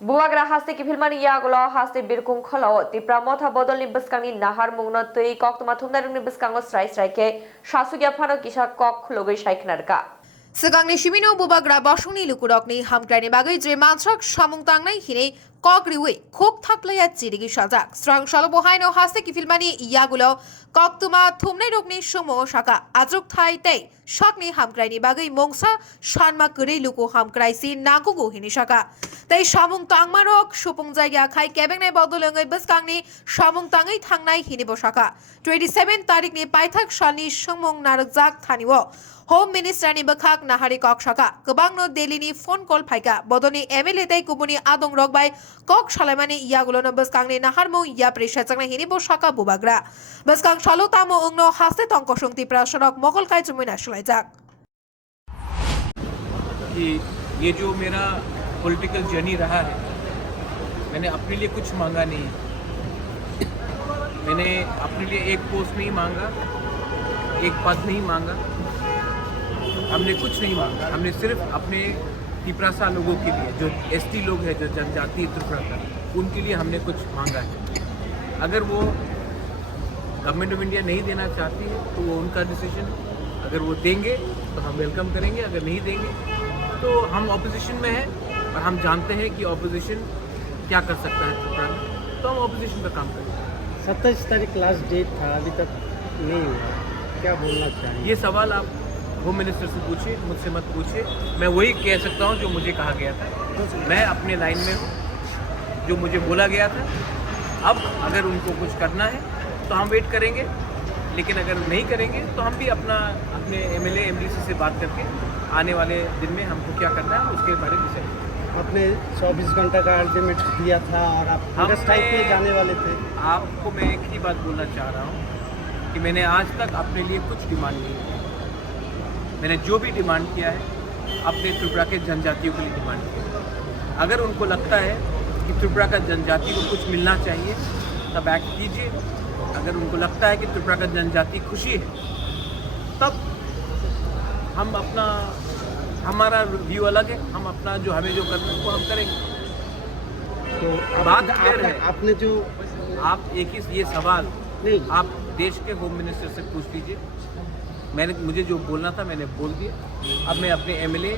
Buagra haste ki filmani yagulo haste birkung kholo tipra motha bodol ni beskangni nahar mungno tui kok tuma thumdarung ni beskango strai ke shasugya phano kisa kok logai shaiknarka Segang ni Shimino Bubagra Bashuni Lukurokni Hamkrani Bagai Je Mantrak Shamung Tangnai Hine Kokriwi Kok Thaklaya Chirigi Shajak Strong Shalobo Haino Haste ki filmani yagulo Koktuma Thumnai Rokni Shumo Shaka Azruk Thai Tei Shakni Hamkrani Bagai Mongsa Shanma Kuri Luku Hamkraisi Nagugu Hini Shaka Tei Shamung Tangmarok Shupung Jaya Khai Kebengnai Bodolongai Beskangni Shamung Tangai Thangnai Hini Boshaka 27 Tarik ni Paithak Shani Shumung Narakjak Thaniwo Home Minister ni Bakhak Nahari Kok Shaka Kabangno Delhi ni phone call phaika Bodoni MLA Tei Kubuni Adong Rokbai Kok Shalamani Yagulono Baskangni Naharmo Ya Presha Changna Hini Boshaka Bubagra Baskang Shalotamo Ungno Haste Tongkoshung Tipra Shorok Mogol Kai Chumina Shulaijak कि ये जो मेरा political journey रहा है मैंने अपने लिए कुछ मांगा नहीं मैंने अपने लिए एक पोस्ट नहीं मांगा एक पद नहीं मांगा हमने कुछ नहीं मांगा हमने सिर्फ अपने तिपरासा लोगों के लिए जो एसटी लोग हैं जो जनजाति त्रिपुरा का उनके लिए हमने कुछ मांगा है अगर वो गवर्नमेंट ऑफ इंडिया नहीं देना चाहती है तो वो उनका डिसीजन अगर वो देंगे तो हम वेलकम करेंगे अगर नहीं देंगे तो हम ऑपोजिशन में हैं और हम जानते हैं कि ऑपोजिशन क्या कर सकता है त्रिपुरा में तो हम ऑपोजिशन का काम करेंगे 27 तारीख लास्ट डेट था अभी तक नहीं हुआ क्या बोलना चाहिए ये सवाल आप होम मिनिस्टर से पूछिए मुझसे मत पूछिए मैं वही कह सकता हूँ जो मुझे कहा गया था मैं अपने लाइन में हूँ जो मुझे बोला गया था अब अगर उनको कुछ करना है तो हम वेट करेंगे लेकिन अगर नहीं करेंगे तो हम भी अपने एमएलए एमडीसी से बात करके आने वाले दिन में हमको क्या करना है उसके बारे में डिसाइड आपने 24 घंटा का अल्टीमेट दिया था और आप स्ट्राइक पे जाने वाले थे आपको मैं एक ही बात बोलना चाह रहा हूँ कि मैंने आज तक अपने लिए कुछ डिमांड नहीं की मैंने जो भी डिमांड किया है अपने त्रिपुरा के जनजातियों के लिए डिमांड किया अगर उनको लगता है कि त्रिपुरा का जनजाति को कुछ मिलना चाहिए तब एक्ट कीजिए अगर उनको लगता है कि त्रिपुरा का जनजाति खुशी है तब हम हमारा व्यू अलग है हम अपना जो हमें जो करना है वो हम करेंगे तो बात क्लियर है आपने जो आप एक ही ये सवाल नहीं आप देश के होम मिनिस्टर से पूछ लीजिए मुझे जो बोलना था मैंने बोल दिया अब मैं अपने एमएलए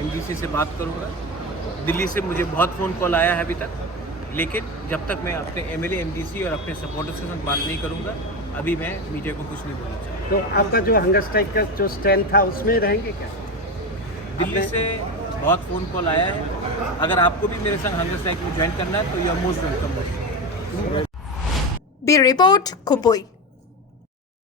एमडीसी से बात करूंगा दिल्ली से मुझे बहुत फ़ोन कॉल आया है अभी तक लेकिन जब तक मैं अपने एमएलए एमडीसी और अपने सपोर्टर्स के साथ बात नहीं करूंगा अभी मैं मीडिया को कुछ नहीं बोलना चाहता तो आपका जो हंगर स्ट्राइक का जो स्टैंड था उसमें रहेंगे क्या दिल्ली से बहुत फ़ोन कॉल आया है अगर आपको भी मेरे संग हंगर स्ट्राइक में ज्वाइन करना है तो you are most welcome B Report Kumpui